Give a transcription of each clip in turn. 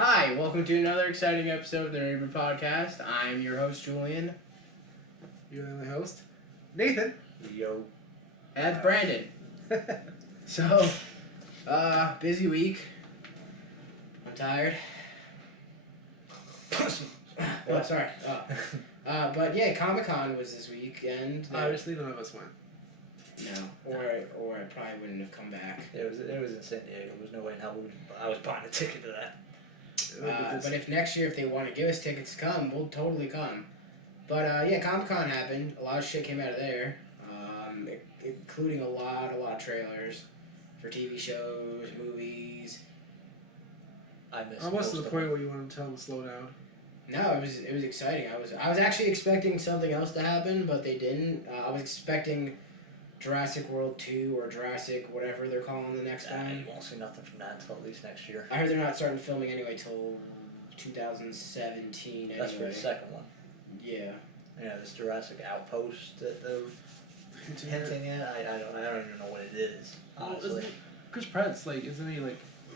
Hi, welcome to another exciting episode of the Brew podcast. I'm your host, Julian. You're the host, Nathan. Yo. And Brandon. So, busy week. I'm tired. Oh, sorry. But yeah, Comic-Con was this weekend. Obviously, none of us went. No, or I probably wouldn't have come back. It was in San Diego. There was no way in hell I was buying a ticket to that. But if next year, if they want to give us tickets to come, we'll totally come. But yeah, Comic-Con happened. A lot of shit came out of there, including a lot of trailers for TV shows, movies. I missed almost to the point where you want to tell them to slow down. No, it was exciting. I was actually expecting something else to happen, but they didn't. I was expecting Jurassic World 2 or Jurassic whatever they're calling the next one. You won't see nothing from that until at least next year. I heard they're not starting filming anyway till 2017 anyway. That's for the second one. Yeah. Yeah, this Jurassic Outpost that they're hinting at. I don't even know what it is. Honestly. Chris Pratt's isn't he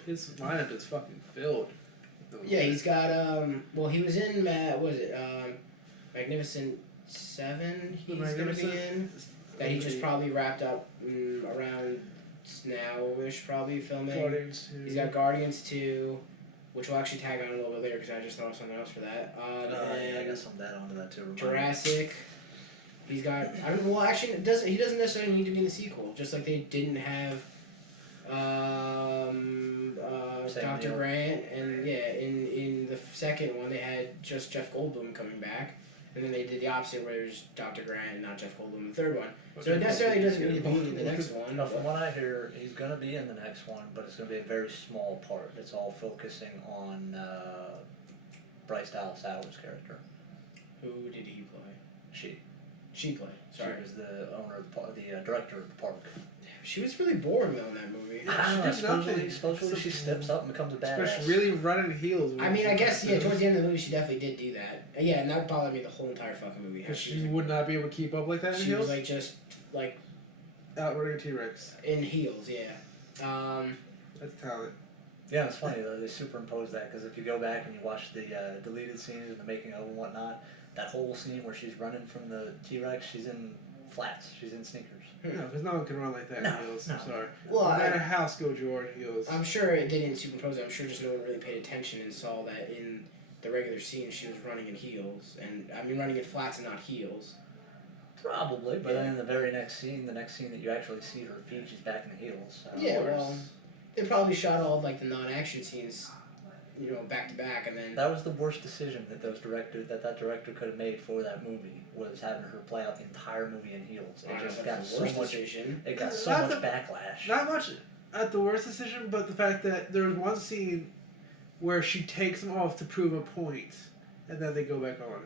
his lineup is fucking filled. Yeah, he's got he was in Magnificent Seven. He's gonna be in. That he just probably wrapped up around now-ish, probably filming. Guardians 2. He's got Guardians 2, which we'll actually tag on a little bit later because I just thought of something else for that. Yeah, I got some of that onto that too. Jurassic. He's got. He doesn't necessarily need to be in the sequel. Just like they didn't have Dr. Neil. Grant, and yeah, in the second one they had just Jeff Goldblum coming back. And then they did the opposite where there's Dr. Grant and not Jeff Goldblum in the third one. So it necessarily doesn't need to be in the next one. No, from what I hear, he's going to be in the next one, but it's going to be a very small part. It's all focusing on Bryce Dallas Howard's character. Who did he play? She played. Sorry. She was the owner of the park, the director of the park. She was really boring though in that movie. Supposedly she steps up and becomes a badass. Especially really running heels. I mean, I guess, yeah, towards the end of the movie she definitely did do that. Yeah, and that bothered me the whole entire fucking movie. Because she would not be able to keep up like that in She heels? was just outrunning T-Rex. in heels, yeah. That's talent. Yeah, it's funny though, they superimpose that, because if you go back and you watch the deleted scenes and the making of and whatnot, that whole scene where she's running from the T-Rex, she's in flats, she's in sneakers. No, because no one can run like that in heels. No. I'm sorry. Well, no matter how skilled you are in heels. I'm sure they didn't superimpose it. I'm sure just no one really paid attention and saw that in the regular scene she was running in heels. And, I mean, running in flats and not heels. Probably, but then in the very next scene, the next scene that you actually see her feet, she's back in the heels. So. Yeah, well, they probably shot all of, the non-action scenes, back to back, and then... That was the worst decision that that director could have made for that movie, was having her play out the entire movie in heels. It just got so much decision. It got so much backlash. Not much at the worst decision, but the fact that there was one scene where she takes them off to prove a point, and then they go back on.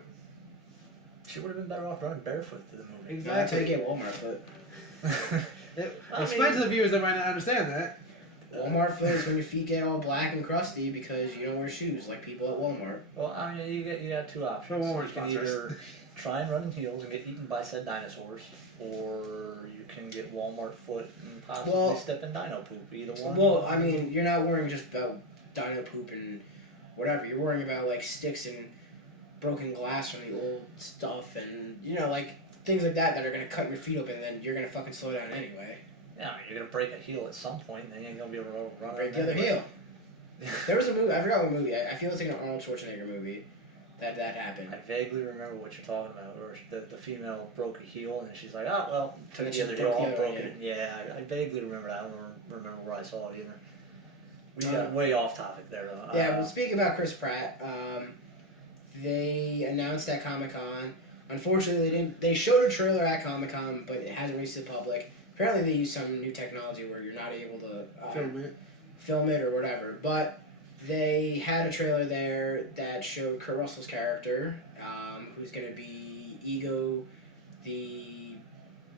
She would have been better off running barefoot to the movie. Exactly. That's how you get Walmart foot. Explain to the viewers that might not understand that. Walmart foot is when your feet get all black and crusty because you don't wear shoes like people at Walmart. Well, I mean, you got two options. Walmart You can either try and run in heels and get eaten by said dinosaurs, or you can get Walmart foot and possibly step in dino poop. Either one. Well, I mean, you're not worrying just about dino poop and whatever. You're worrying about sticks and broken glass from the old stuff and things like that are gonna cut your feet open. And then you're gonna fucking slow down anyway. Yeah, I mean, you're gonna break a heel at some point, and then you ain't gonna be able to run. Break the other heel. There was a movie. I forgot what movie. I feel it's an Arnold Schwarzenegger movie that happened. I vaguely remember what you're talking about, where the female broke a heel, and then she's like, "Oh well," took the other heel off, broke it. Yeah, I vaguely remember that. I don't remember where I saw it either. We got way off topic there, though. Yeah, well, speaking about Chris Pratt, they announced at Comic-Con. Unfortunately, they didn't. They showed a trailer at Comic-Con, but it hasn't released to the public. Apparently, they use some new technology where you're not able to film it or whatever. But they had a trailer there that showed Kurt Russell's character, who's going to be Ego,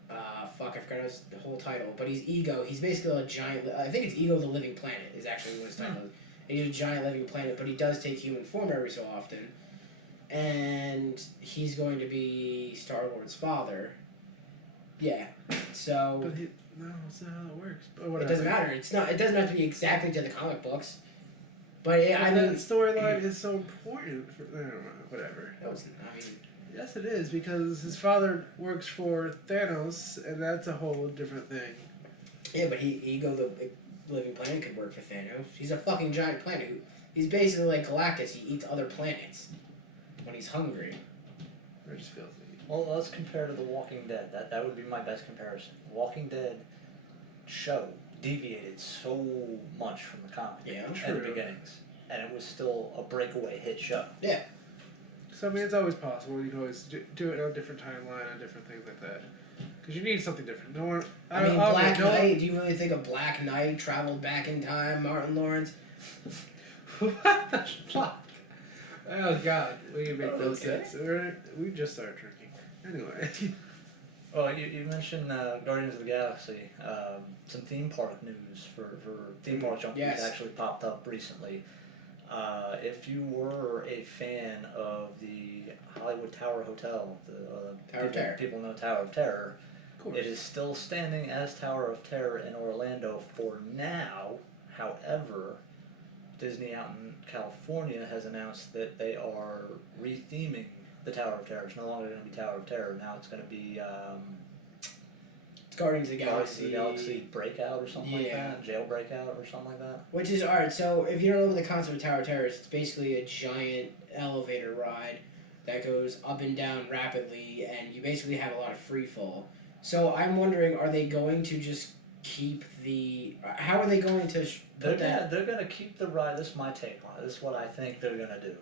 I forgot the whole title, but he's Ego. He's basically a giant. I think it's Ego the Living Planet is actually what his title is. And he's a giant living planet, but he does take human form every so often. And he's going to be Star-Lord's father. Yeah. So No, that's not how it works. But it doesn't matter. It doesn't have to be exactly to the comic books. But I mean, that storyline is so important for I don't know, whatever. No, it's, I mean, yes, it is because his father works for Thanos, and that's a whole different thing. Yeah, but the living planet could work for Thanos. He's a fucking giant planet. He's basically like Galactus. He eats other planets when he's hungry. Or just feels Well, let's compare to The Walking Dead. That would be my best comparison. The Walking Dead show deviated so much from the comic at the beginnings, and it was still a breakaway hit show. Yeah. So I mean, it's always possible. You can always do it on a different timeline, on different things like that. Because you need something different. No one. Black Knight. Do you really think a Black Knight traveled back in time, Martin Lawrence? What the fuck? Oh God, we make those sense. We just started drinking. Anyway. Well, you mentioned Guardians of the Galaxy. Some theme park news for theme park junkies actually popped up recently. If you were a fan of the Hollywood Tower Hotel, people know Tower of Terror, it is still standing as Tower of Terror in Orlando for now. However, Disney out in California has announced that they are retheming the Tower of Terror. It's no longer going to be Tower of Terror. Now it's going to be Guardians of the Galaxy. Breakout or something like that. Jail Breakout or something like that. Which is alright. So if you don't know what the concept of Tower of Terror is, it's basically a giant elevator ride that goes up and down rapidly, and you basically have a lot of free fall. So I'm wondering, are they going to just keep the? How are they going to? They're going to keep the ride. This is my take on it. This is what I think they're going to do.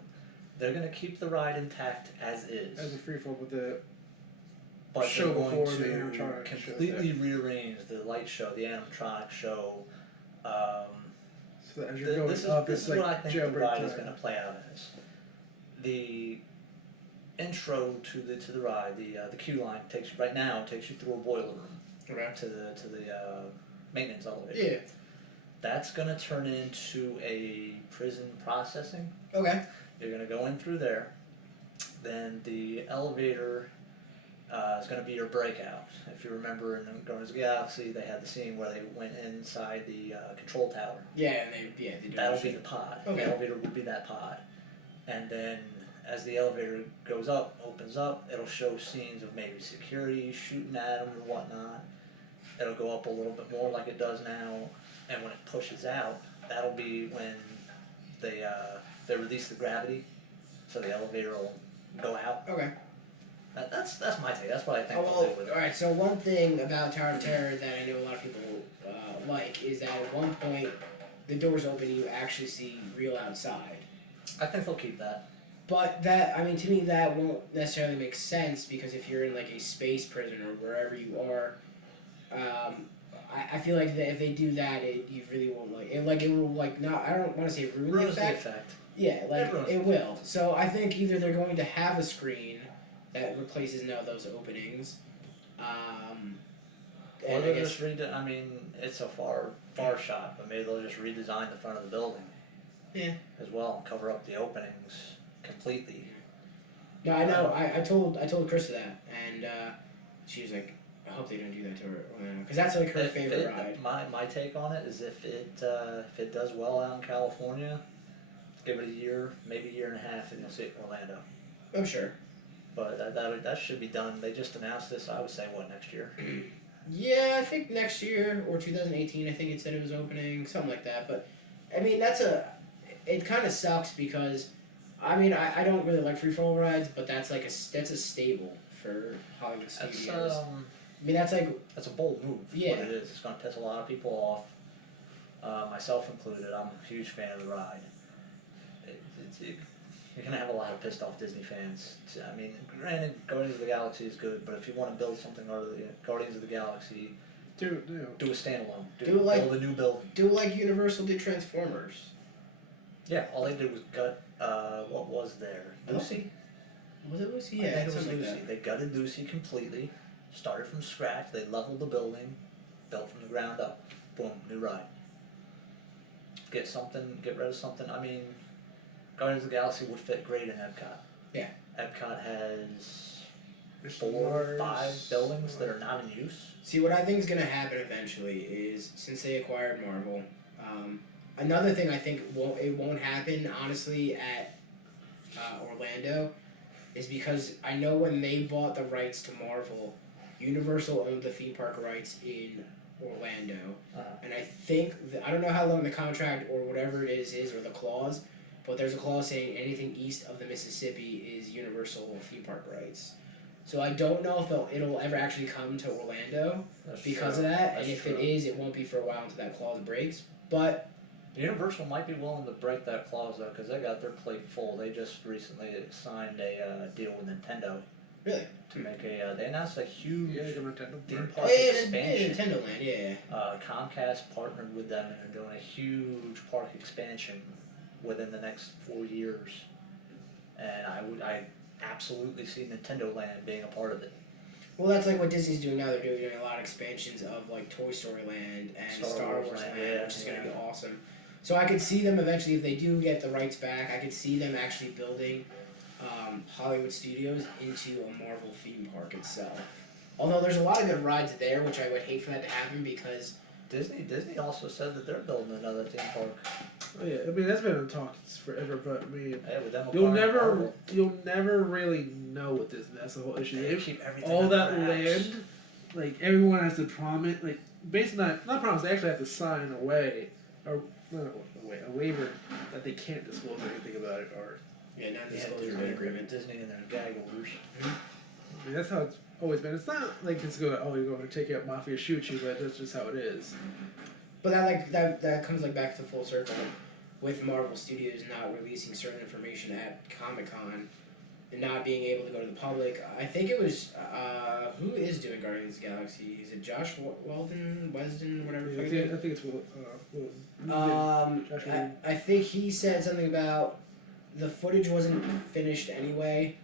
They're going to keep the ride intact as is. As a freefall with the show before the animatronic completely rearrange the light show, the animatronic show. So as you're going up, this is what I think the ride is going to play out as. The intro to the ride, the queue line takes you through a boiler room to the maintenance elevator. Yeah. That's going to turn into a prison processing. Okay. You're going to go in through there. Then the elevator is going to be your breakout. If you remember in Guardians of the Galaxy, they had the scene where they went inside the control tower. Yeah, and they do. That'll be the pod. Okay. The elevator will be that pod. And then as the elevator goes up, opens up, it'll show scenes of maybe security shooting at them or whatnot. It'll go up a little bit more like it does now. And when it pushes out, that'll be when they release the gravity, so the elevator will go out. Okay. That's my take. That's what I think. Alright, so one thing about Tower of Terror that I know a lot of people like is that at one point the doors open and you actually see real outside. I think they'll keep that. But to me that won't necessarily make sense because if you're in like a space prison or wherever you are, I feel like that if they do that, you really won't like it. Like it will like not. I don't want to say ruin the effect. Yeah, like it will. So I think either they're going to have a screen that replaces now those openings. Or they'll just I mean, it's a far shot, but maybe they'll just redesign the front of the building. Yeah. As well, cover up the openings completely. No, I know. I told Krista that, and she was like, I hope they don't do that to her, because that's like her favorite ride. My take on it is if it does well out in California, give it a year, maybe a year and a half, and you'll see it in Orlando. I'm sure. But that should be done. They just announced this. I would say next year. Yeah, I think next year or 2018. I think it said it was opening, something like that. But I mean, it kind of sucks because, I mean, I don't really like freefall rides, but that's a staple for Hollywood studios. I mean, that's a bold move. Yeah. What it is. It's going to piss a lot of people off, myself included. I'm a huge fan of the ride. You're going to have a lot of pissed off Disney fans. I mean, granted, Guardians of the Galaxy is good, but if you want to build something other than Guardians of the Galaxy, do a standalone. Build a new building. Do like Universal did Transformers. Yeah, all they did was gut, what was there? Lucy? Was it Lucy? Yeah, I think it was Lucy. They gutted Lucy completely, started from scratch, they leveled the building, built from the ground up. Boom, new ride. Get rid of something. I mean, Guardians of the Galaxy would fit great in Epcot. Yeah. Epcot has 4 or 5 buildings that are not in use. See, what I think is going to happen eventually is, since they acquired Marvel, Another thing I think won't happen honestly at Orlando is because I know when they bought the rights to Marvel, Universal owned the theme park rights in Orlando, and I think I don't know how long the contract or whatever it is or the clause, but there's a clause saying anything east of the Mississippi is Universal theme park rights. So I don't know if it'll ever actually come to Orlando because of that, and if it is, it won't be for a while until that clause breaks. But Universal might be willing to break that clause though, because they got their plate full. They just recently signed a deal with Nintendo. Really? To make they announced a huge theme park expansion. Nintendo Land, yeah. Comcast partnered with them and are doing a huge park expansion within the next 4 years, and I absolutely see Nintendo Land being a part of it. Well, that's like what Disney's doing now. They're doing a lot of expansions of like Toy Story Land and Star Wars Land, which is going to be awesome. So I could see them eventually, if they do get the rights back, I could see them actually building Hollywood Studios into a Marvel theme park itself. Although there's a lot of good rides there, which I would hate for that to happen because Disney also said that they're building another theme park. Oh yeah, I mean that's been in talks forever, but I mean you'll never really know with this. That's the whole issue. They keep everything all that land, like everyone has to promise, like basically not promise. They actually have to sign away, or a waiver that they can't disclose anything about it, or non-disclosure agreement. Disney and their gag orders. I mean that's how it's always been. It's not like it's going. Oh, you're going to take out Mafia shoot you, but that's just how it is. But that comes like back to full circle with Marvel Studios not releasing certain information at Comic-Con and not being able to go to the public. I think it was who is doing Guardians of the Galaxy? Is it Josh Weston, whatever? Yeah, I think it's I think he said something about the footage wasn't finished anyway.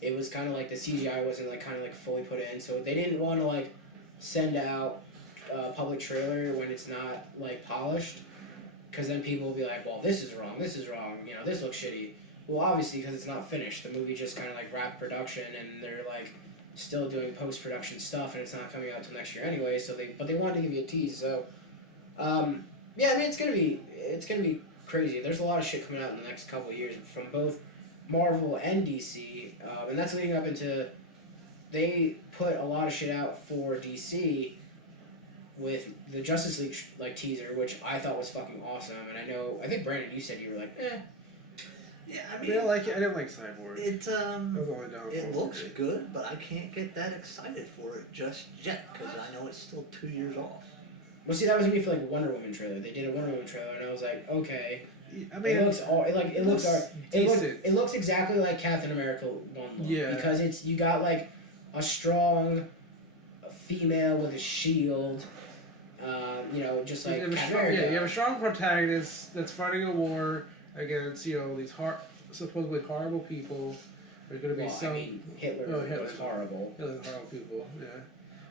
It was kind of like the CGI wasn't like kind of like fully put in, so they didn't want to like send out a public trailer when it's not like polished, because then people will be like, well, this is wrong, you know, this looks shitty. Well, obviously, because it's not finished. The movie just kind of like wrapped production, and they're like still doing post-production stuff, and it's not coming out till next year anyway. So they wanted to give you a tease. So, yeah, I mean, it's gonna be crazy. There's a lot of shit coming out in the next couple of years from both Marvel and DC, and that's leading up into they put a lot of shit out for DC with the Justice League like teaser, which I thought was fucking awesome. And I think Brandon, you said you were like, eh. Yeah, I I mean, didn't like it. I didn't like Cyborg. It looks good, but I can't get that excited for it just yet because I know it's still 2 years off. Well, see, that was me for like Wonder Woman trailer. They did a Wonder Woman trailer, and I was like, okay. I mean, it looks exactly like Captain America 1 look. Yeah. Because you got like a strong female with a shield. Just like Captain America. Yeah, you have a strong protagonist that's fighting a war against these supposedly horrible people. There's going to be Hitler was horrible. Hitler's horrible people.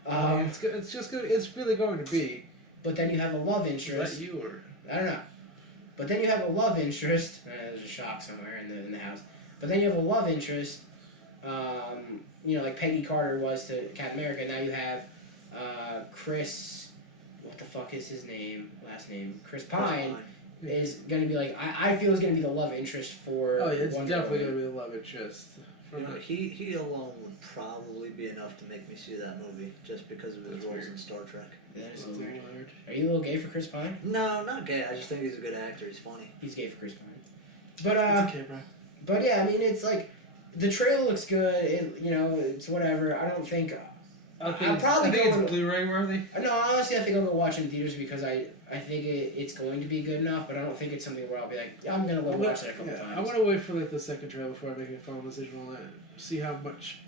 Yeah. It's really going to be. But then you have a love interest. Is that you or I don't know. But then you have a love interest. There's a shock somewhere in the house. But then you have a love interest. Like Peggy Carter was to Captain America. Now you have Chris. What the fuck is his name? Last name? Chris Pine. Is going to be like, I feel is going to be the love interest for. Oh, yeah, it's definitely going to be the love interest. He alone would probably be enough to make me see that movie just because of his roles in Star Trek. That is so weird. Are you a little gay for Chris Pine? No, not gay. I just think he's a good actor. He's funny. He's gay for Chris Pine. But it's okay, bro. But yeah, I mean, it's like the trailer looks good. It's whatever. I don't think. I think it's Blu-ray worthy. No, honestly, I think I'll go watch it in theaters because I think it's going to be good enough, but I don't think it's something where I'll be like, yeah, I'm gonna go watch it a couple times. I want to wait for the second trailer before I make a final decision on that. See how much,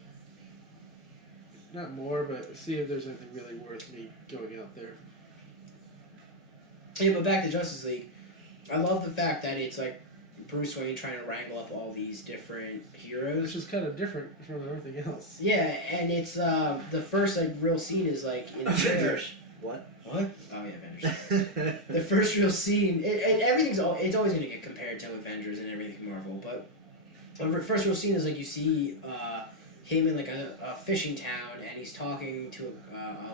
not more, but see if there's anything really worth me going out there. Yeah, but back to Justice League, I love the fact that it's like Bruce Wayne trying to wrangle up all these different heroes. Which is kind of different from everything else. Yeah, and it's the first like real scene is like in Avengers. What? Oh yeah, Avengers. The first real scene, and it's always going to get compared to Avengers and everything Marvel, but the first real scene is like you see him in like a fishing town, and he's talking to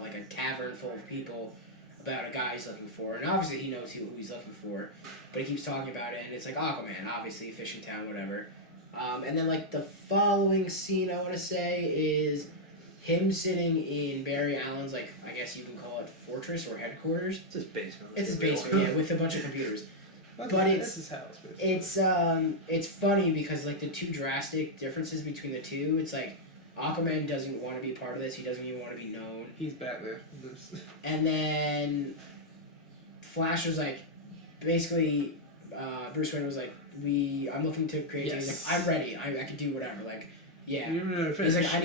like a tavern full of people, about a guy he's looking for, and obviously he knows who he's looking for, but he keeps talking about it, and it's like Aquaman, obviously, fishing town, whatever. And then like the following scene, I want to say, is him sitting in Barry Allen's, like, I guess you can call it fortress or headquarters. It's his basement. It's his basement, yeah, with a bunch of computers. But it's his house, basically. it's funny because like the two drastic differences between the two. It's like Aquaman doesn't want to be part of this. He doesn't even want to be known. He's Batman. And then Flash was like, basically, Bruce Wayne was like, I'm looking to create. Yes. He's like, I'm ready. I can do whatever. Like, yeah. He's like, I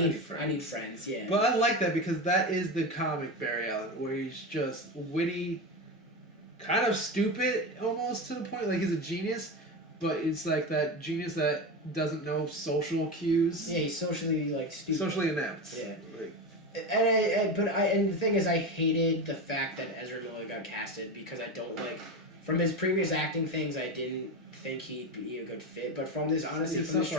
need friends. Yeah. But I like that because that is the comic Barry Allen, where he's just witty, kind of stupid almost to the point. Like he's a genius, but it's like that genius that doesn't know social cues. Yeah, he's socially like stupid. Socially inept. Yeah. Like, and the thing is, I hated the fact that Ezra Miller got casted because I don't like. From his previous acting things, I didn't think he'd be a good fit. But from this, honestly, from this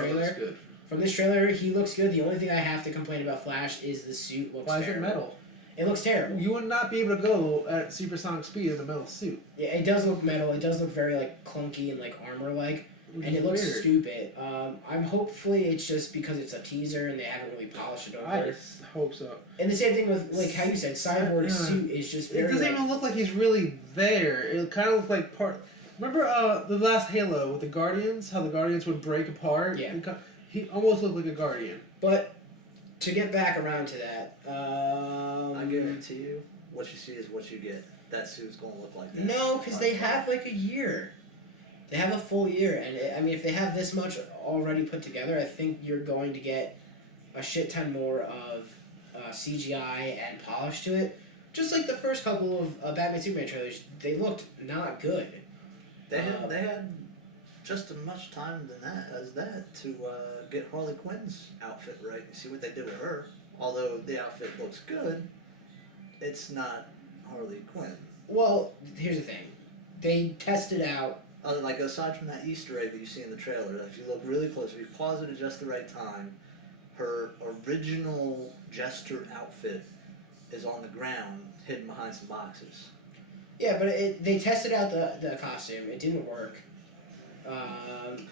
trailer, he looks good. The only thing I have to complain about Flash is the suit looks why terrible. is it metal? It looks terrible. You would not be able to go at supersonic speed in a metal suit. Yeah, it does look metal. It does look very like clunky and like armor-like, and it looks stupid. I'm hopefully it's just because it's a teaser and they haven't really polished it over. I just hope so. And the same thing with like how you said, Cyborg's suit is just very. It doesn't even look like he's really there. It kind of looks like part. Remember the last Halo with the Guardians? How the Guardians would break apart. Yeah. He almost looked like a Guardian. But to get back around to that, I guarantee you, what you see is what you get. That suit's going to look like that. No, because they have like a year. They have a full year, and I mean, if they have this much already put together, I think you're going to get a shit ton more of CGI and polish to it. Just like the first couple of Batman Superman trailers, they looked not good. They had just as much time as that to get Harley Quinn's outfit right and see what they did with her. Although the outfit looks good, it's not Harley Quinn. Well, here's the thing. They tested out... like, aside from that Easter egg that you see in the trailer, if you look really close, if you pause it at just the right time, her original Jester outfit is on the ground, hidden behind some boxes. Yeah, but they tested out the costume. It didn't work.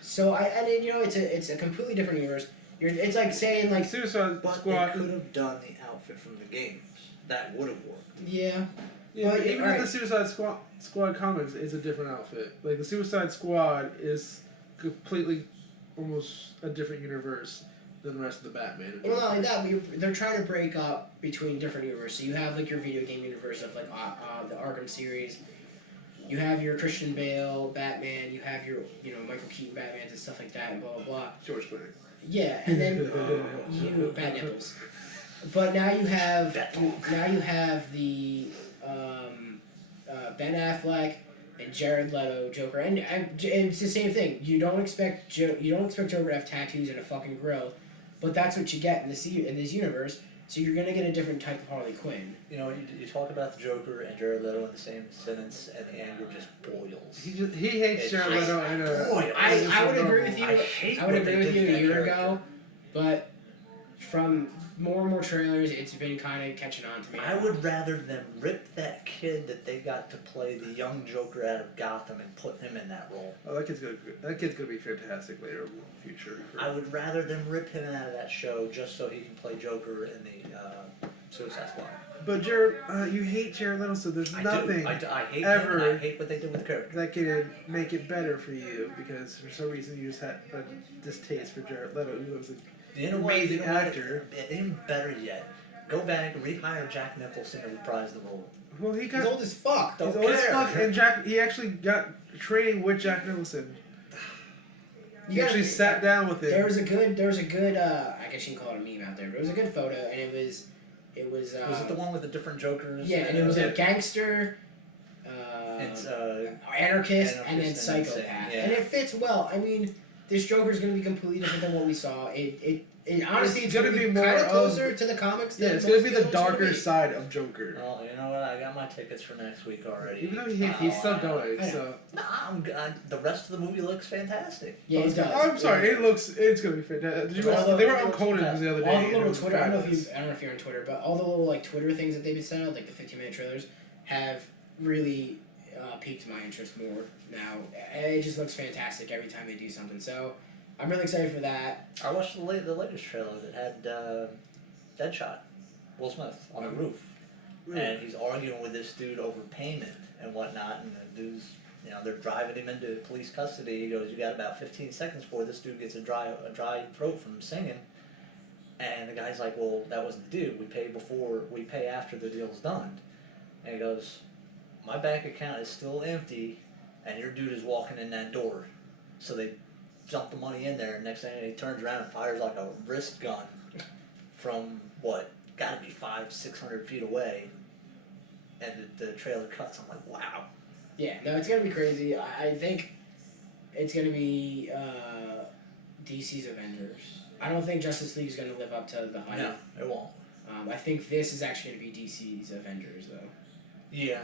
It's a completely different universe. It's like saying like Suicide Squad. They could have done the outfit from the games. That would have worked. Yeah. Yeah, but even in the Suicide Squad comics, it's a different outfit. Like the Suicide Squad is completely, almost a different universe than the rest of the Batman. Well, not only that, they're trying to break up between different universes. So you have like your video game universe of like the Arkham series. You have your Christian Bale Batman. You have your Michael Keaton Batmans and stuff like that, and blah blah blah. George Clooney. Yeah, and then you bad nipples. But now you have the Ben Affleck and Jared Leto Joker, and it's the same thing. You don't expect Joker to have tattoos and a fucking grill, but that's what you get in this universe. So you're gonna get a different type of Harley Quinn. You talk about the Joker and Jared Leto in the same sentence, and the anger just boils. He hates Jared Leto. I would agree with you. I would agree with you a year ago, but from more and more trailers, it's been kind of catching on to me. I would rather them rip that kid that they got to play the young Joker out of Gotham and put him in that role. Oh, that kid's gonna be fantastic later in the future. I would rather them rip him out of that show just so he can play Joker in the Suicide Squad. But Jared, you hate Jared Leto, so there's nothing I hate ever him, I hate what they did with the character. that could make it better for you, because for some reason you just had a distaste for Jared Leto, who was an amazing actor. Even better yet, go back and rehire Jack Nicholson to reprise the role. Well, he's old as fuck. He's old as fuck, and he actually got training with Jack Nicholson. He actually sat down with him. There was a good I guess you can call it a meme out there, but it was a good photo, and it was. Was it the one with the different Jokers? Yeah, and it was a gangster, anarchist, and then psychopath, and it fits well. I mean, this Joker is going to be completely different than what we saw. Honestly, it's going to be kind of closer to the comics. Yeah, it's going to be the darker side of Joker. Well, you know what? I got my tickets for next week already. Even though he's still going, so. Nah, the rest of the movie looks fantastic. Yeah, it does. I'm sorry, it's going to be fantastic. They were on Conan the other day. All the little Twitter, I don't know if you're on Twitter, but all the little like Twitter things that they've been sending out, like the 15-minute trailers, have really piqued my interest more now. It just looks fantastic every time they do something. So I'm really excited for that. I watched the latest trailer that had Deadshot, Will Smith, on the roof. Really? And he's arguing with this dude over payment and whatnot, and the dude's, they're driving him into police custody. He goes, "You got about 15 seconds before this dude gets a dry throat from singing." And the guy's like, "Well, that wasn't the deal. We pay after the deal's done." And he goes, "My bank account is still empty, and your dude is walking in that door." So they dump the money in there, and next thing he turns around and fires like a wrist gun from gotta be 500-600 feet away, and the trailer cuts. I'm like, wow. Yeah, no, it's gonna be crazy. I think it's gonna be DC's Avengers. I don't think Justice League's gonna live up to the hype. No, it won't. I think this is actually gonna be DC's Avengers, though. Yeah.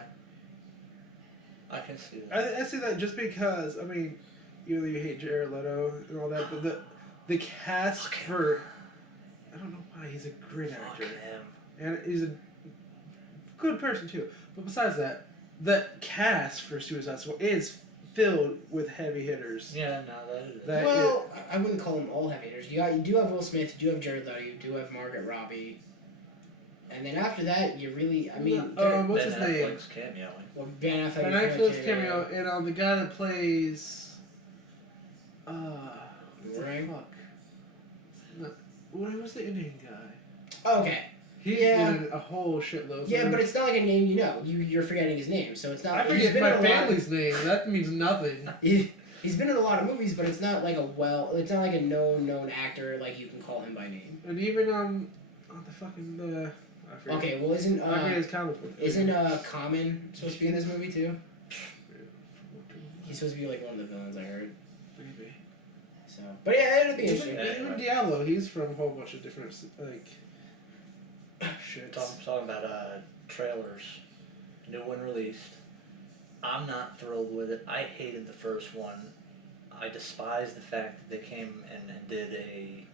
I can see that. I see that just because, I mean, even though you hate Jared Leto and all that, but the cast for... I don't know why, he's a great actor. Him. And he's a good person, too. But besides that, the cast for Suicide Squad is filled with heavy hitters. Yeah, no, that is. Well, I wouldn't call them all heavy hitters. You do have Will Smith, you do have Jared Leto, you do have Margaret Robbie. And then after that, you really, I mean... what's his name? Netflix cameoing. Well, Ben Affleck. Ben Affleck's cameo, and the guy that plays... what the Right. fuck? What was the Indian guy? Oh, okay. He's Yeah. been in a whole shitload. Yeah, but it's not like a name you know. You're forgetting his name, so it's not... I forget my family's name. That means nothing. He's been in a lot of movies, but it's not like it's not like a known actor like you can call him by name. And even on the fucking I forget. Okay, well isn't I forget his comic book. isn't Common supposed to be in this movie too? He's supposed to be like one of the villains, I heard. Maybe. So, but yeah, it'll be interesting. Even Diablo, he's from a whole bunch of different shit. Talking about trailers, new one released. I'm not thrilled with it. I hated the first one. I despise the fact that they came and did a...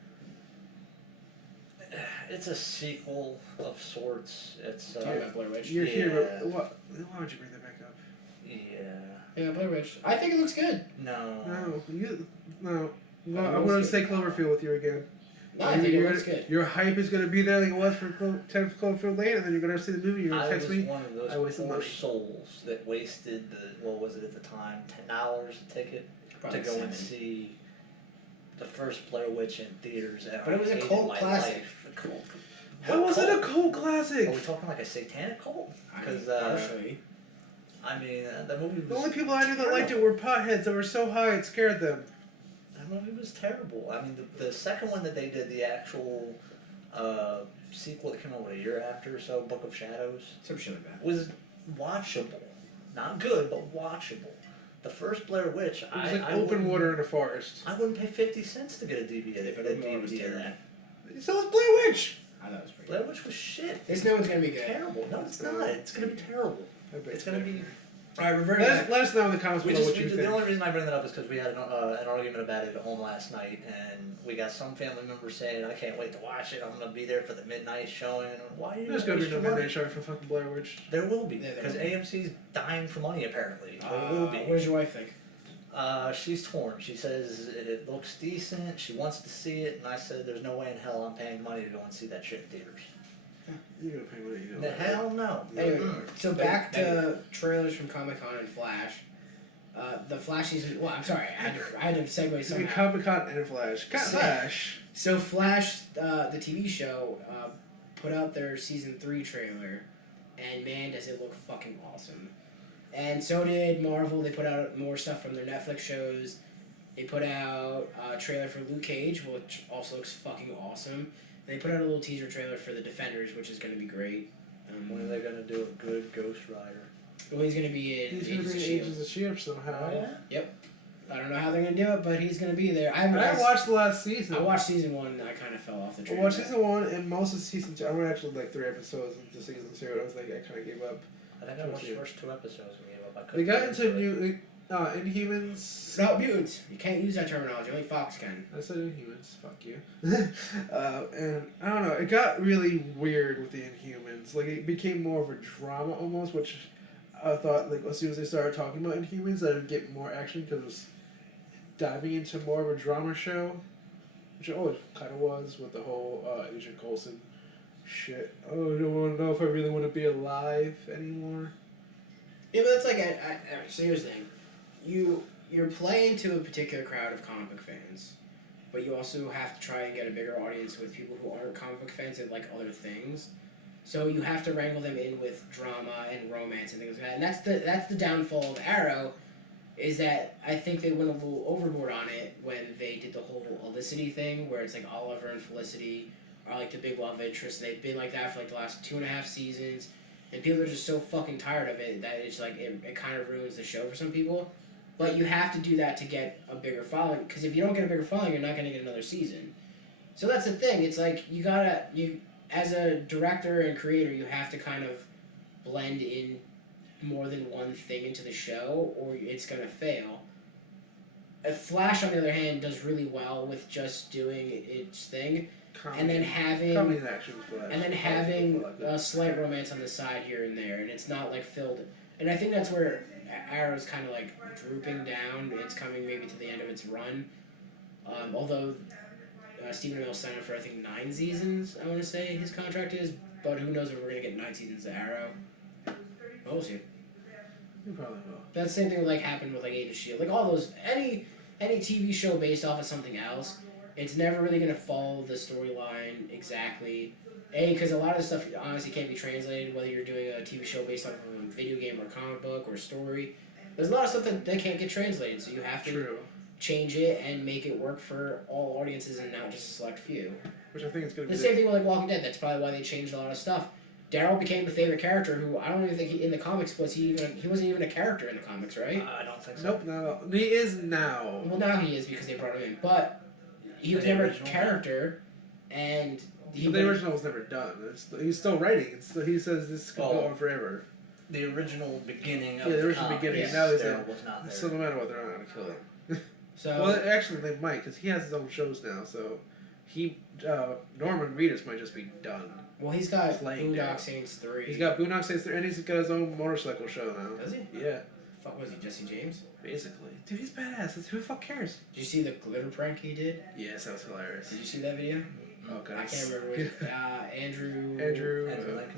It's a sequel of sorts. It's Blair Witch. You're here, but what? Why would you bring that back up? Yeah. Blair Witch. I think it looks good. No. No. Well, I want to say Cloverfield with you again. No, I think it looks good. Your hype is going to be there like it was for 10 Cloverfield Lane, and then you're going to see the movie, you're going to text me. I was one of those poor souls that wasted what was it at the time, $10 a ticket Probably to go and 7. see the first Blair Witch in theaters. And But it was a cult classic. How was it a cult classic? Are we talking like a satanic cult? Because partially. I mean, the movie was... The only people I knew that liked it were potheads that were so high it scared them. That movie was terrible. I mean, the second one that they did, the actual sequel that came out a year after or so, Book of Shadows, Some shit like that. was watchable. Not good, but watchable. The first Blair Witch, it was like open water in a forest. I wouldn't pay 50 cents to get a DVD, But a it DVD was of terrible. that. So was Blair Witch! I thought it was pretty Blair Witch was shit. This new one's gonna be good. Terrible. No, it's not. It's gonna be terrible. It's gonna be... Alright, revert let us know in the comments below what you think. The only reason I bring that up is because we had an argument about it at home last night, and we got some family members saying, "I can't wait to watch it. I'm gonna be there for the midnight showing." And why are you? There's gonna be no midnight showing for fucking Blair Witch. There will be, Yeah, because AMC's dying for money apparently. There will be. What does your wife think? She's torn. She says it looks decent. She wants to see it, and I said, "There's no way in hell I'm paying money to go and see that shit in theaters." You're gonna pay what you know. The hell no. Anyway, so back to trailers from Comic-Con and Flash. The Flash season... Well, I'm sorry. I had to segue somehow. Comic-Con and Flash. Flash! So Flash, the TV show, put out their Season 3 trailer, and man, does it look fucking awesome. And so did Marvel. They put out more stuff from their Netflix shows. They put out a trailer for Luke Cage, which also looks fucking awesome. They put out a little teaser trailer for The Defenders, which is going to be great. When are they going to do a good Ghost Rider? Well, he's going to be in He's going to be in Agents of S.H.I.E.L.D. somehow. Oh, yeah? Yep. I don't know how they're going to do it, but he's going to be there. I watched the last season. I watched Season 1, and I kind of fell off the train. I watched Season 1 and most of Season 2. I went actually like 3 episodes into Season 2, and I was like, I kind of gave up. I think I watched the first 2 episodes and gave up. They got into new Inhumans. No, mutants. You can't use that terminology. Only Fox can. I said Inhumans. Fuck you. And I don't know. It got really weird with the Inhumans. Like it became more of a drama almost, which I thought like as soon as they started talking about Inhumans, that I'd get more action because it was diving into more of a drama show, which it always kind of was with the whole Agent Coulson shit. Oh, I don't want to know if I really want to be alive anymore. Yeah, but that's like so here's the thing, you're playing to a particular crowd of comic book fans, but you also have to try and get a bigger audience with people who aren't comic book fans and like other things. So you have to wrangle them in with drama and romance and things like that. And that's the downfall of Arrow, is that I think they went a little overboard on it when they did the whole Olicity thing, where it's like Oliver and Felicity are like the big love interest. They've been like that for like the last 2.5 seasons, and people are just so fucking tired of it that it's like it kind of ruins the show for some people. But you have to do that to get a bigger following, because if you don't get a bigger following, you're not going to get another season. So that's the thing. It's like you as a director and creator, you have to kind of blend in more than one thing into the show, or it's going to fail. Flash, on the other hand, does really well with just doing its thing, and then having a slight romance on the side here and there, and it's not like filled. And I think that's where Arrow's kind of like drooping down. It's coming maybe to the end of its run, although Stephen Amell signed up for I think 9 seasons. I want to say his contract is, but who knows if we're gonna get 9 seasons of Arrow. We'll see. You probably will. That same thing like happened with like Agent of Shield, like all those any TV show based off of something else. It's never really gonna follow the storyline exactly. Because a lot of stuff honestly can't be translated, whether you're doing a TV show based off of a video game or a comic book or a story. There's a lot of stuff that can't get translated, so you have to change it and make it work for all audiences and not just a select few. Which I think is going to be the same thing with like Walking Dead. That's probably why they changed a lot of stuff. Daryl became the favorite character, who I don't even think in the comics he wasn't even a character in the comics, right? I don't think so. Nope, not at all. He is now. Well, now he is because they brought him in, but he was never a character, and. But the original was never done. He's still writing. He says this can go on forever. The original beginning of the original beginning. Yes. Now he's was not there. So no matter what, they're not going to kill him. So well, actually, they might, because he has his own shows now. So Norman Reedus might just be done. Well, he's got Boondock Saints 3. He's got Boondock Saints 3, and he's got his own motorcycle show now. Does he? Yeah. Fuck, was he Jesse James? Basically. Dude, he's badass. Who the fuck cares? Did you see the glitter prank he did? Yes, that was hilarious. Did you see that video? Oh god. I can't remember which. Andrew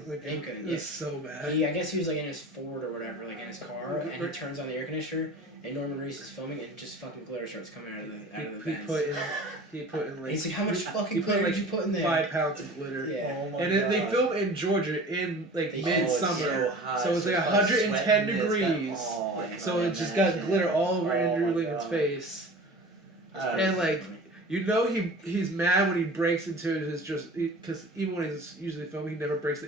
Lincoln. He's so bad. I guess he was like in his Ford or whatever, like in his car, and he turns on the air conditioner, and Norman Reedus is filming, and just fucking glitter starts coming out of the vents. He put in like. He's like, how much fucking glitter did you put in there? 5 pounds of glitter. Yeah. Oh and they film in Georgia in like midsummer, so it's like 110 degrees. So it just got glitter all over Andrew Lincoln's face, and like. You know he's mad when he breaks into his because even when he's usually filming, he never breaks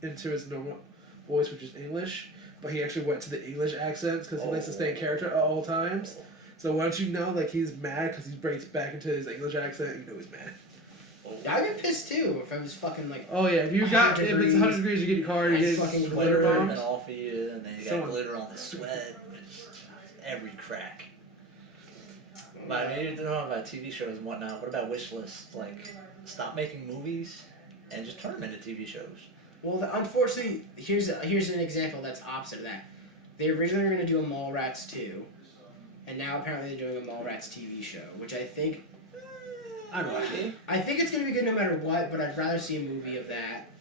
into his normal voice, which is English. But he actually went to the English accents because he likes to stay in character at all times. So once you know like he's mad because he breaks back into his English accent, you know he's mad. I'd be pissed too if I was fucking like. Oh yeah, if it's 100 degrees, you get your car, you get fucking glitter bombs off of you, and then you got glitter on the sweat, every crack. But I mean, you're talking about TV shows and whatnot. What about wish lists? Like, stop making movies and just turn them into TV shows. Well, unfortunately, here's an example that's opposite of that. They originally were going to do a Mallrats 2, and now apparently they're doing a Mallrats TV show, which I think... I'd watch it. I think it's going to be good no matter what, but I'd rather see a movie of that.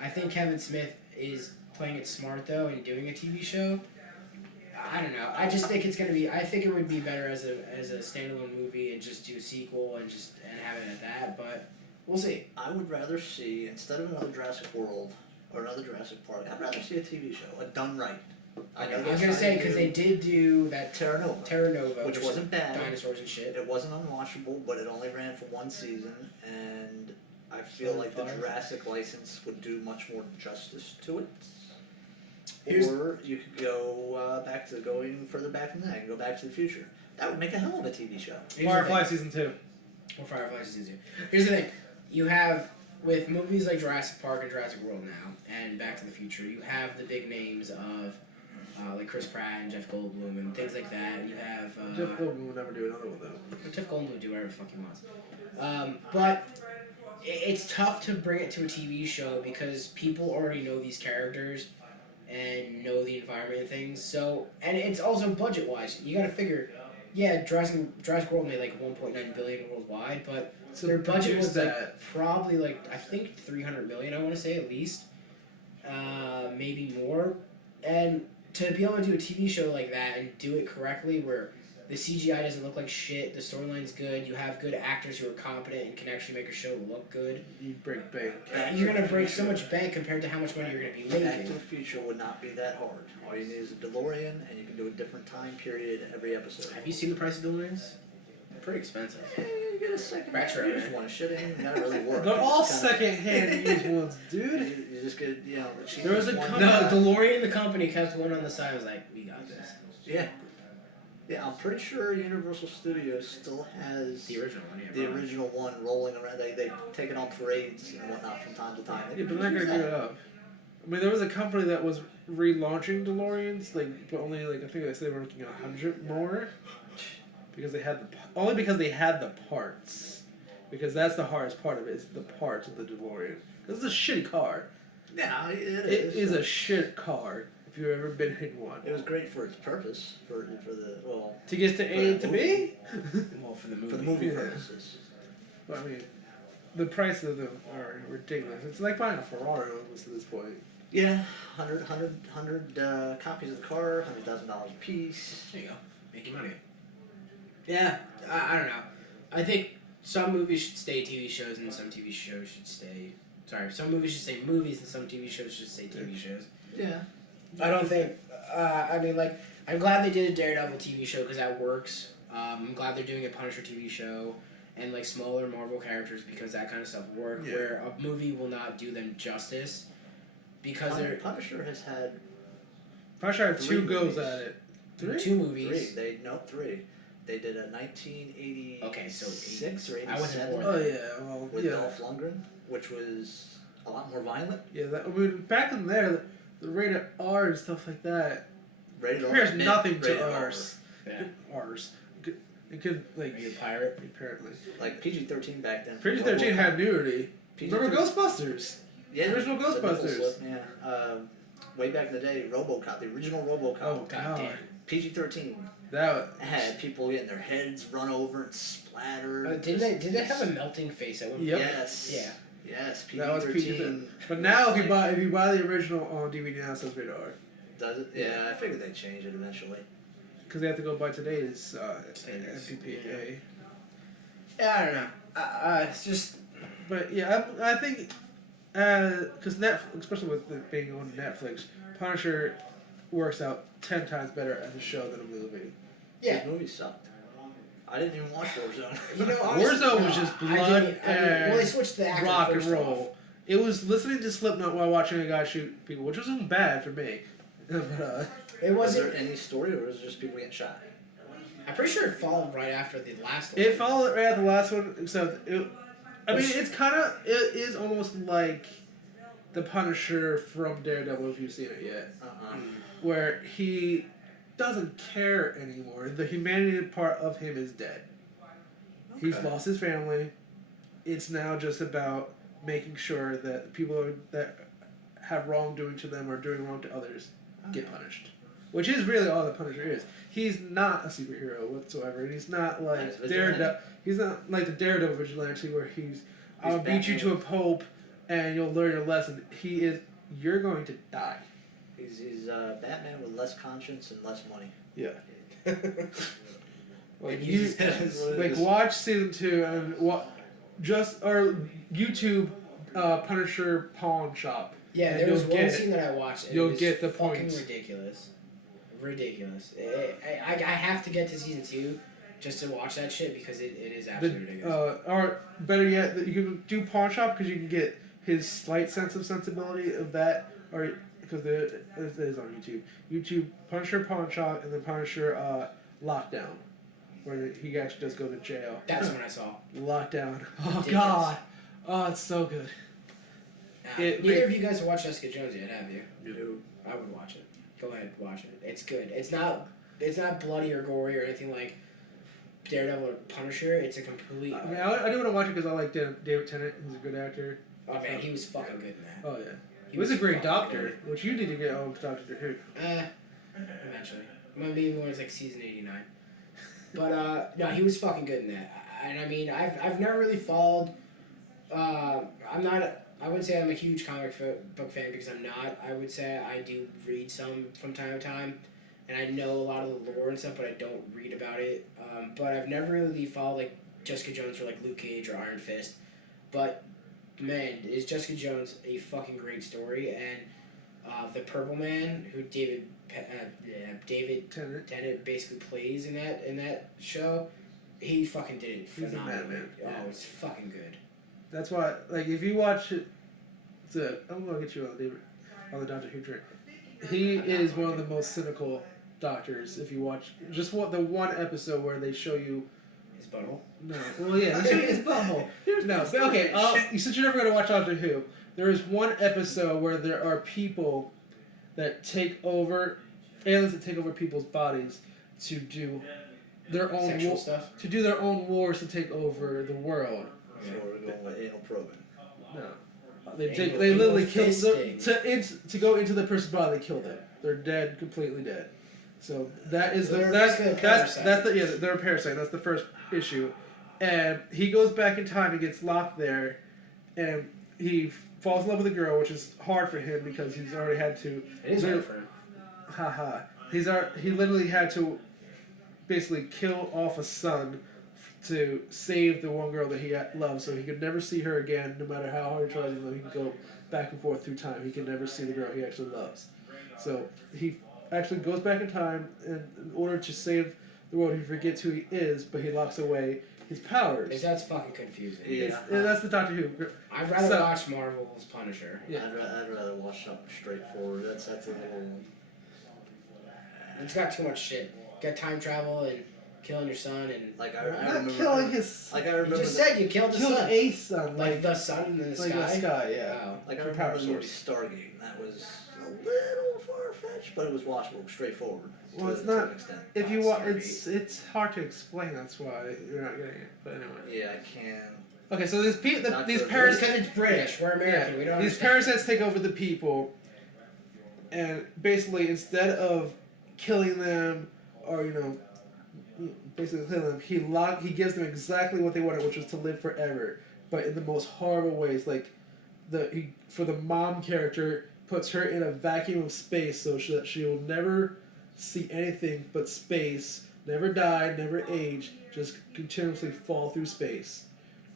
I think Kevin Smith is playing it smart, though, and doing a TV show. I don't know. I just think it's gonna be. I think it would be better as a standalone movie and just do a sequel and have it at that. But we'll see. I would rather see, instead of another Jurassic World or another Jurassic Park, I'd rather see a TV show, done right. I was gonna say because they did do that Terra Nova, which wasn't bad. Dinosaurs and shit. It wasn't unwatchable, but it only ran for 1 season, and I feel like the Jurassic license would do much more justice to it. Or you could go going further back than that. You can go Back to the Future. That would make a hell of a TV show. Firefly season 2. Or Firefly season 2. Here's the thing: you have with movies like Jurassic Park and Jurassic World now, and Back to the Future. You have the big names of like Chris Pratt and Jeff Goldblum and things like that. You have Jeff Goldblum would never do another one though. Jeff Goldblum would do whatever the fuck he wants. But it's tough to bring it to a TV show because people already know these characters. and know the environment and things. So, and it's also budget wise. You got to figure, Jurassic World made like 1.9 billion worldwide, but So their budget was that. like probably like I think 300 million. I want to say at least, maybe more. And to be able to do a TV show like that and do it correctly, where the CGI doesn't look like shit, the storyline's good, you have good actors who are competent and can actually make a show look good. You break bank. You're gonna break so much bank compared to how much money you're gonna be making. Back to the Future would not be that hard. All you need is a DeLorean, and you can do a different time period every episode. Have you seen the price of DeLoreans? They're pretty expensive. Yeah, you get a second. Retro, You just man. want to shit in. You gotta really work. They're all It's kinda- second-hand used ones, dude. You just get, you know, the cheapest There was a one. company- No, DeLorean, the company, kept one on the side. Was like, we got this. Yeah. Yeah, I'm pretty sure Universal Studios still has The original one. Yeah, the probably. original one rolling around. They take it on parades and whatnot from time to time. Yeah, but they're not gonna give it up. I mean, there was a company that was relaunching DeLoreans, like, but only like I think they said they were making 100 more, because they had only because they had the parts, because that's the hardest part of it is the parts of the DeLorean. Because it's a shitty car. Yeah, it It is a shit car. If you've ever been in one. It was great for its purpose, for the To get to A to B. Well, for the movie. for the movie Yeah. purposes. But I mean, the price of them are ridiculous. It's like buying a Ferrari almost at this point. Yeah, 100 copies of the car, $100,000 a piece. There you go. Making money. Yeah, I don't know. I think some movies should stay TV shows and some TV shows should stay. Sorry, some movies should stay movies and some TV shows should stay TV shows. Yeah. I don't think. I mean, like, I'm glad they did a Daredevil TV show because that works. I'm glad they're doing a Punisher TV show and like smaller Marvel characters because that kind of stuff work. Yeah. Where a movie will not do them justice because they're Punisher has had Punisher had 2 3 goes movies. at it. 3? 2 movies. three. They did a 1986 Okay, so or 87 I wasn't born. Oh yeah, well with yeah, Dolph Lundgren, which was a lot more violent. yeah. That, I mean, back in there, the rated R and stuff like that. Rated R. There's meant nothing rated to R. ours. Yeah. Ours. It could like Are you a pirate? apparently. Like PG-13 back then. PG-13 had nudity. Remember PG-13 Ghostbusters? Yeah, original the nipple Ghostbusters. slip, yeah. Way back in the day, RoboCop, the original RoboCop, Oh God damn. PG-13 That had people getting their heads run over and splattered. Did they have a melting face at one point? Yep. Yes. Yeah. Yes, That was PG-13. PG-13. But now, if you buy the original on DVD now, it says rated R. Does it? Yeah, I figured they'd change it eventually. Because they have to go by today's Standards. MPPA. Yeah, I don't know. It's just But yeah, I think because Netflix, especially with it being on Netflix, Punisher works out 10 times better as a show than a movie. yeah. The movie sucked. I didn't even watch Warzone. You know, honestly, Warzone was just blood well, they switched the actor rock and first roll. off. It was listening to Slipknot while watching a guy shoot people, which wasn't bad for me. But, It Was wasn't. there any story, or was it just people getting shot? I'm pretty sure it followed right after the last one. it followed right after the last one, except it. I mean, Which- it is almost like the Punisher from Daredevil, if you've seen it yet, where he doesn't care anymore. The humanity part of him is dead. He's Okay. lost his family. It's now just about making sure that people that have wrongdoing to them or doing wrong to others get punished. Which is really all the Punisher is. He's not a superhero whatsoever. And he's not like He's vigilante. Daredevil. He's not like the Daredevil vigilante where I'll He's beat you to a Batman. pulp and you'll learn your lesson. He is, you're going to die. He's Batman with less conscience and less money. Yeah. Like And you, uses guns. like watch season 2 and or YouTube Punisher pawn shop. Yeah, and there was you'll one get scene that I watched. And You'll it was get the fucking points. ridiculous. Ridiculous. I have to get to season 2 just to watch that shit because it is absolutely ridiculous. Or better yet, that you can do pawn shop because you can get his slight sense of sensibility of that, or because it is on YouTube. YouTube Punisher pawn shop and then Punisher lockdown, where he actually does go to jail. That's when I saw. Lockdown. Oh Ridiculous. God. Oh, it's so good. Neither of you guys have watched Jessica Jones yet, have you? No. I would watch it. Go ahead, watch it. It's good. It's not bloody or gory or anything like Daredevil or Punisher. It's a complete. I mean, I do want to watch it because I like David Tennant. He's a good actor. Oh man, he was fucking good in that. Oh yeah. He was a great doctor, which you need to get on Doctor Who. Eventually. Maybe more like season 89. But, no, he was fucking good in that. And I mean, I've never really followed, I wouldn't say I'm a huge comic book fan because I'm not. I would say I do read some from time to time. And I know a lot of the lore and stuff, but I don't read about it. But I've never really followed, like, Jessica Jones or, like, Luke Cage or Iron Fist. But, man, is Jessica Jones a fucking great story. And the Purple Man, who David Tennant basically plays in that show, he fucking did it phenomenally. Oh, it's fucking good. That's why, like, if you watch it, I'm gonna get you on the Doctor Who drink. He is one of the most cynical doctors. If you watch just the one episode where they show you his butthole. No, well, yeah, they show you his butthole. No, but okay. Since you're never gonna watch Doctor Who, there is one episode where there are people that take over, aliens that take over people's bodies to do their own stuff. To do their own wars to take over the world. So we're going with anal probing. No. They literally kill them to go into the person's body. They kill them. They're dead, completely dead. So that is they're a parasite. That's the first issue, and he goes back in time and gets locked there, and he falls in love with a girl, which is hard for him because he's already had to. It is hard for him. Haha. He literally had to basically kill off a son to save the one girl that he loves, so he could never see her again, no matter how hard he tries. He can go back and forth through time. He can never see the girl he actually loves. So he actually goes back in time in order to save the world. He forgets who he is, but he locks away his powers. That's fucking confusing. Yeah. That's the Doctor Who. I'd rather watch Marvel's Punisher. Yeah. I'd rather watch something straightforward. That's a little... It's got too much shit. Got time travel and killing your son and I remember not killing his. Like I remember. You just said you killed the son. A son, like the sun in the sky. Like the sky, yeah. Wow. Like I remember the movie Stargate. That was a little far fetched, but it was watchable, straightforward. Well, it's not. To an extent. If you want, it's hard to explain. That's why you're not getting it. But anyway. Yeah, I can. Okay, so these parasites. Because it's British. We're American. We don't. These parasites take over the people, and basically instead of killing them or basically killing them, he gives them exactly what they wanted, which was to live forever, but in the most horrible ways. Like for the mom character, puts her in a vacuum of space so that she will never see anything but space, never die, never age, just continuously fall through space.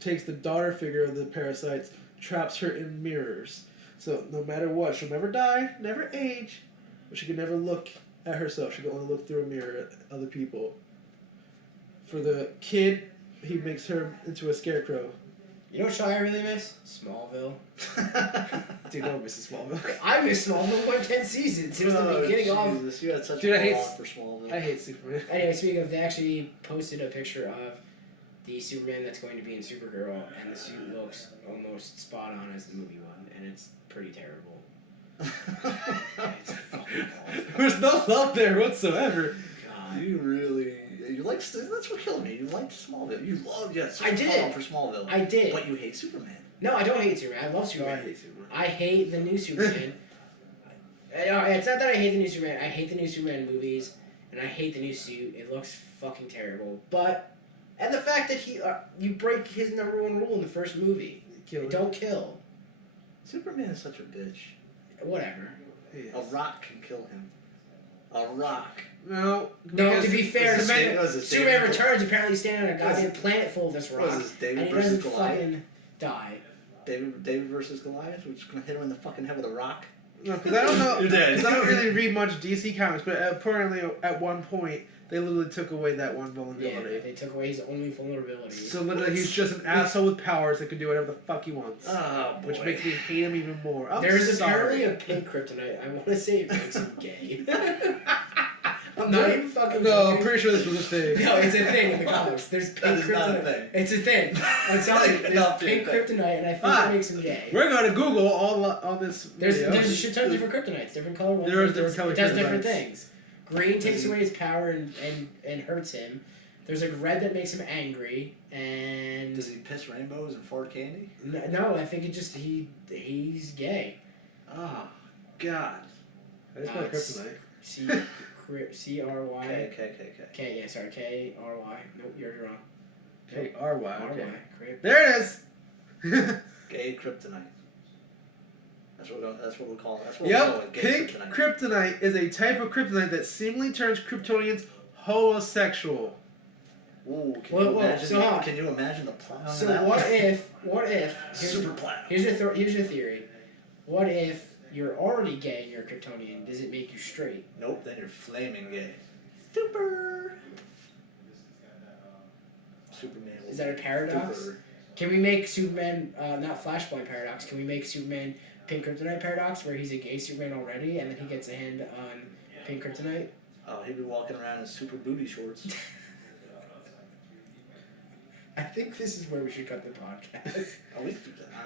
Takes the daughter figure of the parasites, traps her in mirrors. So no matter what, she'll never die, never age, but she can never look at herself. She can only look through a mirror at other people. For the kid, he makes her into a scarecrow. You know what show I really miss? Smallville. Dude, I don't miss Smallville. I miss Smallville for 10 seasons. It was the beginning of... You had such a love for Smallville. I hate Superman. Anyway, speaking of, they actually posted a picture of the Superman that's going to be in Supergirl, and the suit looks almost spot on as the movie one, and it's pretty terrible. It's fucking awful. There's no love there whatsoever. God. You really... That's what killed me. You liked Smallville. You loved... Yeah, I did. For Smallville. I did. But you hate Superman. No, I don't hate Superman. I love Superman. No, I hate Superman. I hate the new Superman. It's not that I hate the new Superman. I hate the new Superman movies, and I hate the new suit. It looks fucking terrible. But, and the fact that you break his number one rule in the first movie. Don't kill. Superman is such a bitch. Whatever. A rock can kill him. A rock. No, to be fair, Superman David Returns apparently standing on a goddamn planet full of this rock, David and he versus doesn't Goliath? fucking die. David versus Goliath, which is gonna hit him in the fucking head with a rock. No, because I don't know. You're dead. Because I don't really read much DC comics, but apparently at one point they literally took away that one vulnerability. Yeah, they took away his only vulnerability. So literally, he's just an asshole with powers that can do whatever the fuck he wants. Oh, boy. Which makes me hate him even more. There's apparently a pink kryptonite. I want to say it makes him gay. I'm not even fucking. No, I'm pretty sure this was a thing. No, it's a thing in the comics. There's pink kryptonite. It's a thing. I'm telling you, there's pink kryptonite, and I think it makes him gay. We're gonna Google all this. There's a shit ton of different kryptonites, different color ones. There is different color. It does different things. Green takes away his power and hurts him. There's a red that makes him angry, and does he piss rainbows and fart candy? No, I think it just he's gay. Oh, God. That's my kryptonite. C-R-Y. K. K, yeah, sorry, K-R-Y. Nope, you're wrong. K-R-Y, okay. R-Y, Krypt. There it is! Gay kryptonite. That's what we'll call it. That's what Yep, we'll call it. Gay pink kryptonite. kryptonite is a type of kryptonite that seemingly turns Kryptonians homosexual. Ooh, can you imagine the plot on So that what one? if, Super plot. here's your theory. What if you're already gay and you're a Kryptonian? Does it make you straight? Nope, then you're flaming gay. Superman. Is that a paradox? Super. Can we make Superman, not Flashpoint paradox, can we make Superman pink kryptonite paradox where he's a gay Superman already and then he gets a hand on pink kryptonite? Oh, he'd be walking around in super booty shorts. I think this is where we should cut the podcast. Oh,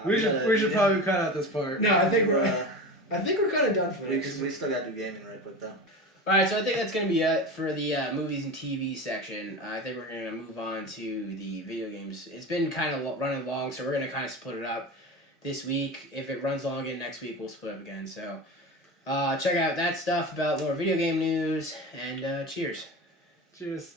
We should probably cut out this part. No, I think we're kind of done for we this. still got to do gaming right quick though. Alright, so I think that's going to be it for the movies and TV section. I think we're going to move on to the video games. It's been kind of running long, so we're going to kind of split it up this week. If it runs long again next week, we'll split up again. So check out that stuff about more video game news, and cheers. Cheers.